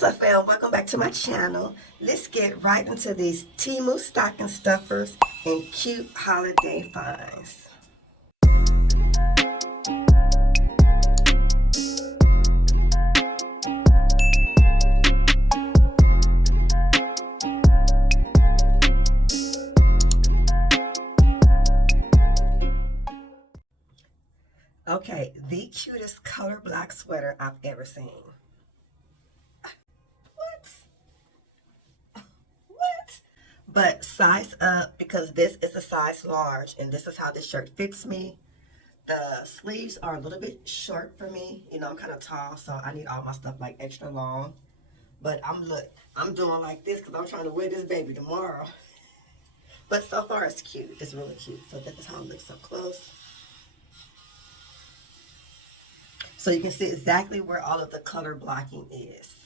What's up, fam? Welcome back to my channel. Let's get right into these Temu stocking stuffers and cute holiday finds. Okay, the cutest color black sweater I've ever seen. What? But size up because this is a size large and this is how this shirt fits me. The sleeves are a little bit short for me. You know, I'm kind of tall, so I need all my stuff like extra long. But I'm doing like this because I'm trying to wear this baby tomorrow. But so far it's cute. It's really cute. So this is how it looks up close. So you can see exactly where all of the color blocking is.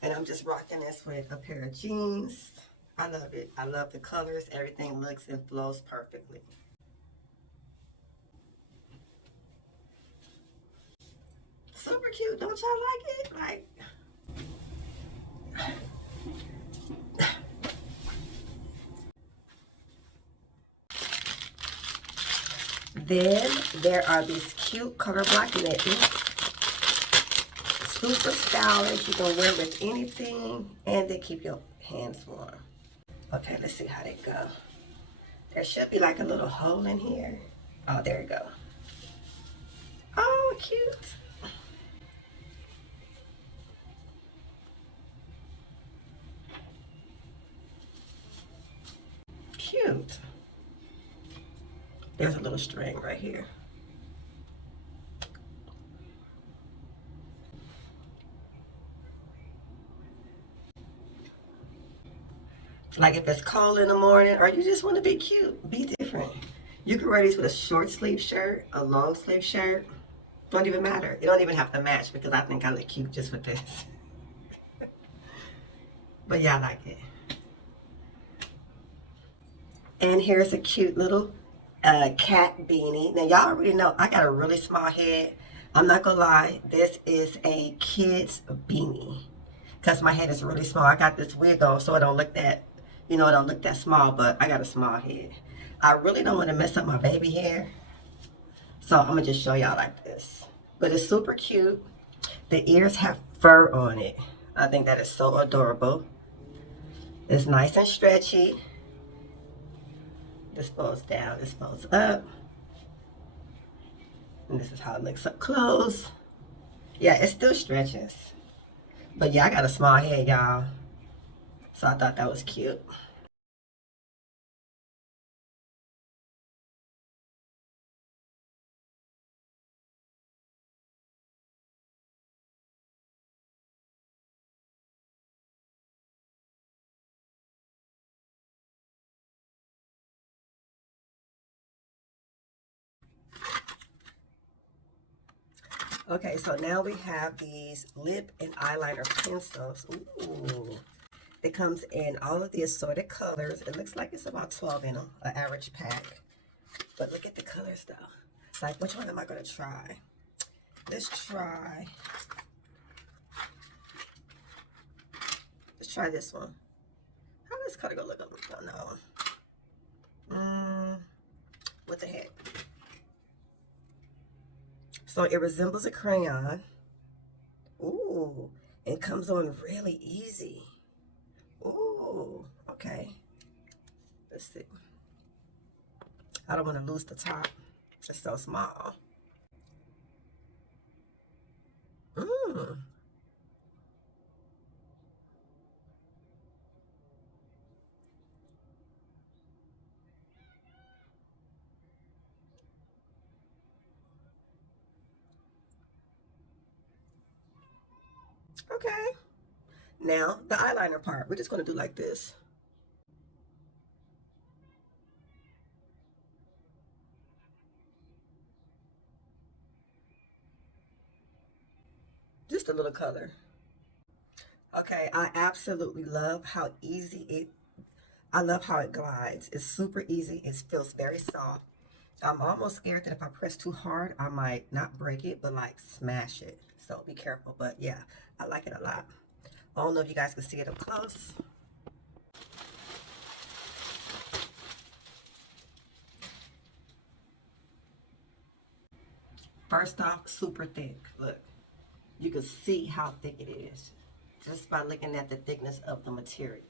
And I'm just rocking this with a pair of jeans. I love it. I love the colors. Everything looks and flows perfectly. Super cute. Don't y'all like it? Like, then there are these cute color block leggings. Super stylish. You can wear with anything and they keep your hands warm. Okay, let's see how they go. There should be like a little hole in here. Oh, there we go. Oh, cute. Cute. There's a little string right here. Like if it's cold in the morning or you just want to be cute, be different. You can wear these with a short sleeve shirt, a long sleeve shirt. Don't even matter. You don't even have to match because I think I look cute just with this. But yeah, I like it. And here's a cute little cat beanie. Now y'all already know I got a really small head. I'm not gonna lie, this is a kid's beanie because my head is really small. I got this wig on so it don't look that, you know, it don't look that small, but I got a small head. I really don't want to mess up my baby hair, so I'm gonna just show y'all like this. But it's super cute. The ears have fur on it. I think that is so adorable. It's nice and stretchy. This folds down, this folds up. And this is how it looks up close. Yeah, it still stretches. But yeah, I got a small head, y'all. So I thought that was cute. Okay, so now we have these lip and eyeliner pencils. Ooh. It comes in all of the assorted colors. It looks like it's about 12 in them, an average pack. But look at the colors though. Like, which one am I gonna try? Let's try this one. How does this color gonna look? I don't know. What the heck? So it resembles a crayon. Ooh, it comes on really easy. Ooh, okay. Let's see. I don't want to lose the top. It's so small. Mmm. Okay. Now, the eyeliner part. We're just going to do like this. Just a little color. Okay, I absolutely love how I love how it glides. It's super easy. It feels very soft. I'm almost scared that if I press too hard, I might not break it, but like smash it. So be careful. But yeah, I like it a lot. I don't know if you guys can see it up close. First off, super thick. Look, you can see how thick it is just by looking at the thickness of the material.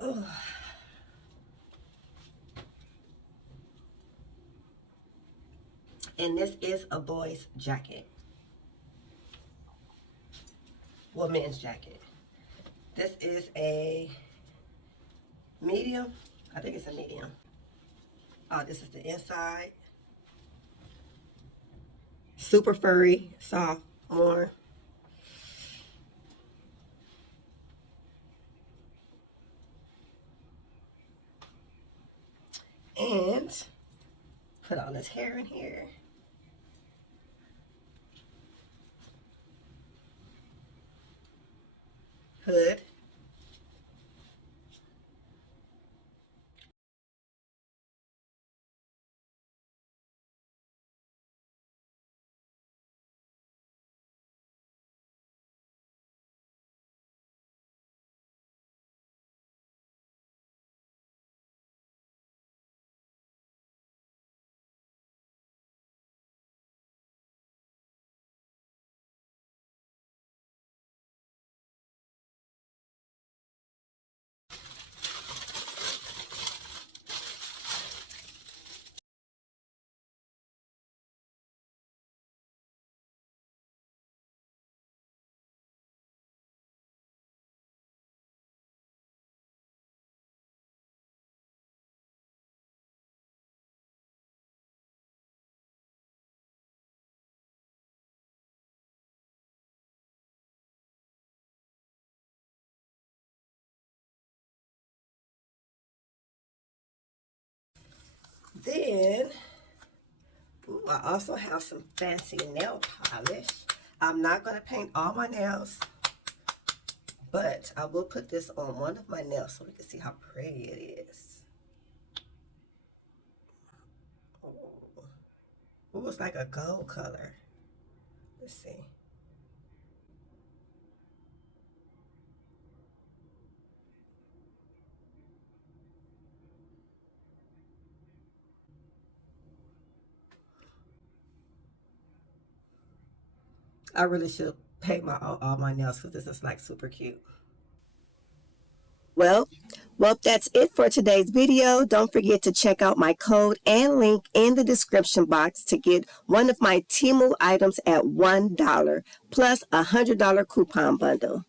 Ugh. And this is a boy's jacket. Well, men's jacket. This is a medium. I think it's a medium. Oh, this is the inside. Super furry, soft, warm. And put all this hair in here. Hood. Then, ooh, I also have some fancy nail polish. I'm not going to paint all my nails, but I will put this on one of my nails so we can see how pretty it is. Ooh, it's like a gold color. Let's see. I really should paint all my nails because this is like super cute. Well, that's it for today's video. Don't forget to check out my code and link in the description box to get one of my Temu items at $1 plus a $100 coupon bundle.